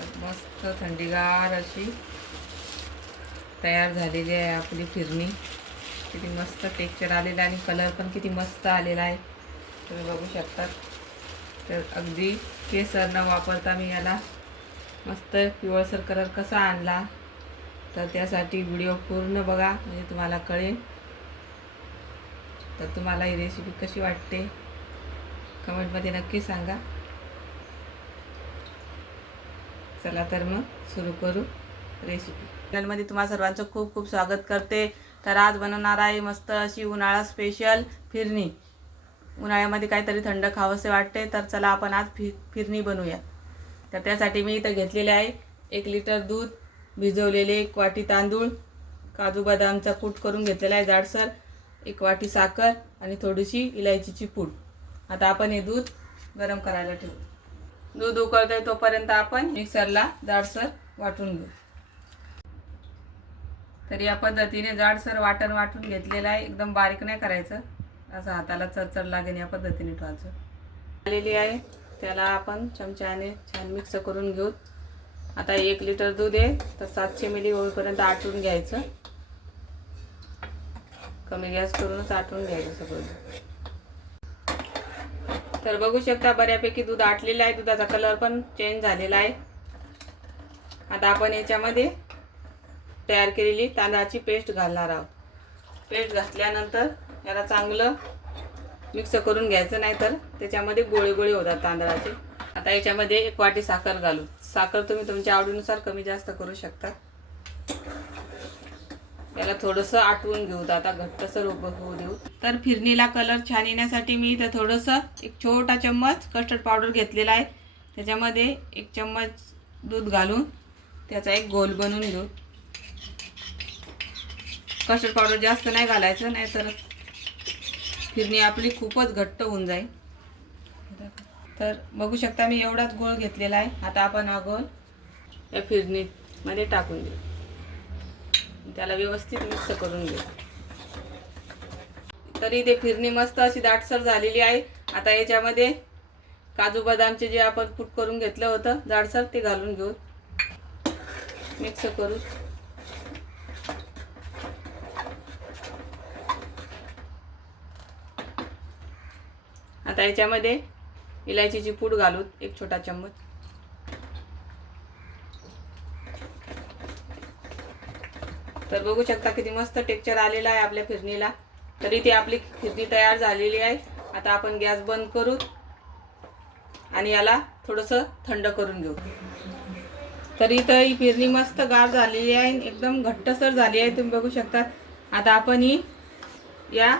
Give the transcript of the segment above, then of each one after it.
तर मस्त थंडीगार अशी तयार झालेली आहे आपली फिरणी. किती मस्त टेक्स्चर आलेलं आहे आणि कलर पण किती मस्त आलेला आहे, तुम्ही बघू शकता. तर अगदी केसर न वापरता मी याला मस्त पिवळसर कलर कसा आणला, तर त्यासाठी व्हिडिओ पूर्ण बघा, म्हणजे तुम्हाला कळेल. तर तुम्हाला ही रेसिपी कशी वाटते कमेंटमध्ये नक्की सांगा. चला तर मग सुरू करू रेसिपी. चॅनलमध्ये तुम्हा सर्वांचं खूप खूप स्वागत करते. तर आज बनवणार आहे मस्त अशी उन्हाळा स्पेशल फिरणी. उन्हाळ्यामध्ये काहीतरी थंड खावंसे वाटते, तर चला आपण आज फिरणी बनवूया. तर त्यासाठी मी इथं घेतलेले आहे 1 लिटर दूध, भिजवलेले 1 वाटी तांदूळ, काजू बदामचा कूट करून घेतलेला आहे जाडसर, 1 वाटी साखर आणि थोडीशी इलायचीची पूड. आता आपण हे दूध गरम करायला ठेवू. दूध उकळतंय तोपर्यंत आपण मिक्सरला जाडसर वाटून घेऊ. तर या पद्धतीने जाडसर वाटून घेतलेलं आहे. एकदम बारीक नाही करायचं, असं हाताला चरचर लागेल या पद्धतीने ठेवायचं. आलेली आहे, त्याला आपण चमच्याने छान मिक्स करून घेऊ. आता 1 लिटर दूध आहे, तर 700 मिली होईपर्यंत आटून घ्यायचं. कमी गॅस करूनच आटून घ्यायचं सगळं. तर बघू शकता बऱ्यापैकी दूध आटलेलं आहे. दुधाचा कलर पण चेंज झालेला आहे. आता आपण याच्यामध्ये तयार केलेली तांदळाची पेस्ट घालणार आहोत. पेस्ट घातल्यानंतर याला चांगलं मिक्स करून घ्यायचं, नाही तर त्याच्यामध्ये गोळे गोळे होतात तांदळाचे. आता याच्यामध्ये 1 वाटी साखर घालू. साखर तुम्ही तुमच्या आवडीनुसार कमी जास्त करू शकता. याला थोडंसं आटवून घेऊ. आता घट्टसर होऊ देऊ. तर फिरणीला कलर छान येण्यासाठी मी इथं थोडंसं 1 छोटा चम्मच कस्टर्ड पावडर घेतलेला आहे. त्याच्यामध्ये 1 चम्मच दूध घालून त्याचा एक गोल बनवून घेऊ. कस्टर्ड पावडर जास्त नाही घालायचं, नाही तर फिरणी आपली खूपच घट्ट होऊन जाईल. तर बघू शकता मी एवढाच गोळ घेतलेला आहे. आता आपण हा गोळ या फिरणीमध्ये टाकून देऊ. त्याला व्यवस्थित मिक्स करून घेऊ. तरी ते फिरणी मस्त अशी दाटसर झालेली आहे. आता याच्यामध्ये काजू बदामचे जे आपण कूट करून घेतलं होतं जाडसर, ते घालून घेऊ. मिक्स करू. आता याच्यामध्ये इलायचीची पूड घालू 1 छोटा चम्मच. तर बघू शकता किती मस्त टेक्स्चर आलेलं आहे आपल्या फिरणीला. तरी ती आपली फिरणी तयार झालेली आहे. आता आपण गॅस बंद करू आणि याला थोडंसं थंड करून घेऊ. तर इथं ही फिरणी मस्त गार झालेली आहे, एकदम घट्टसर झाली आहे, तुम्ही बघू शकता. आता आपण ही या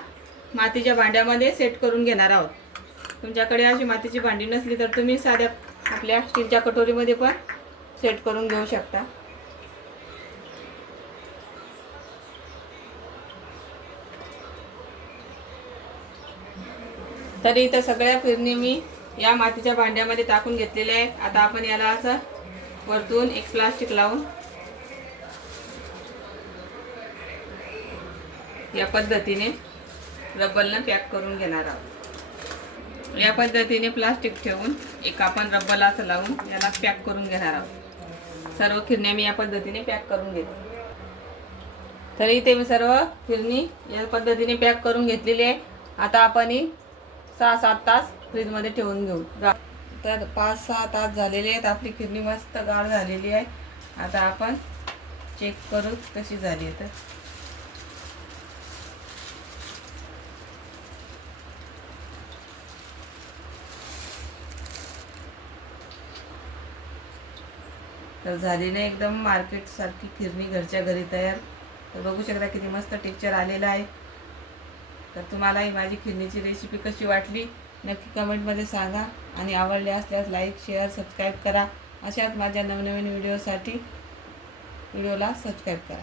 मातीच्या भांड्यामध्ये सेट करून घेणार आहोत. तुमच्याकडे अशी मातीची भांडी नसली तर तुम्ही साध्या आपल्या स्टीलच्या कटोरीमध्ये पण सेट करून घेऊ शकता. तरी इथं सगळ्या फिरणी मी या मातीच्या भांड्यामध्ये टाकून घेतलेल्या आहेत. आता आपण याला असं वरतून एक प्लास्टिक लावून या पद्धतीने रबरनं पॅक करून घेणार आहोत. या पद्धतीने प्लास्टिक ठेवून एक आपण रबरला असं लावून याला पॅक करून घेणार आहोत. सर्व फिरण्या मी या पद्धतीने पॅक करून घेते. तरी इथे मी सर्व फिरणी या पद्धतीने पॅक करून घेतलेली आहे. आता आपण ही 6-7 तास फ्रीजमध्ये ठेवून घेऊ. तर 5-6 तास झालेले आहेत. आपली फिरणी मस्त गार झालेली आहे. आता आपण चेक करू कशी झाली आहे. तर झाली नाही एकदम मार्केटसारखी फिरणी घरच्या घरी तयार. तर बघू शकता किती मस्त टेक्स्चर आलेलं आहे. तर तुम्हाला ही माझी फिरणीची रेसिपी कशी वाटली नक्की कमेंटमध्ये सांगा आणि आवडले असल्यास लाईक, शेअर, सबस्क्राईब करा. अशाच माझ्या नवनवीन व्हिडिओसाठी व्हिडिओला सबस्क्राईब करा.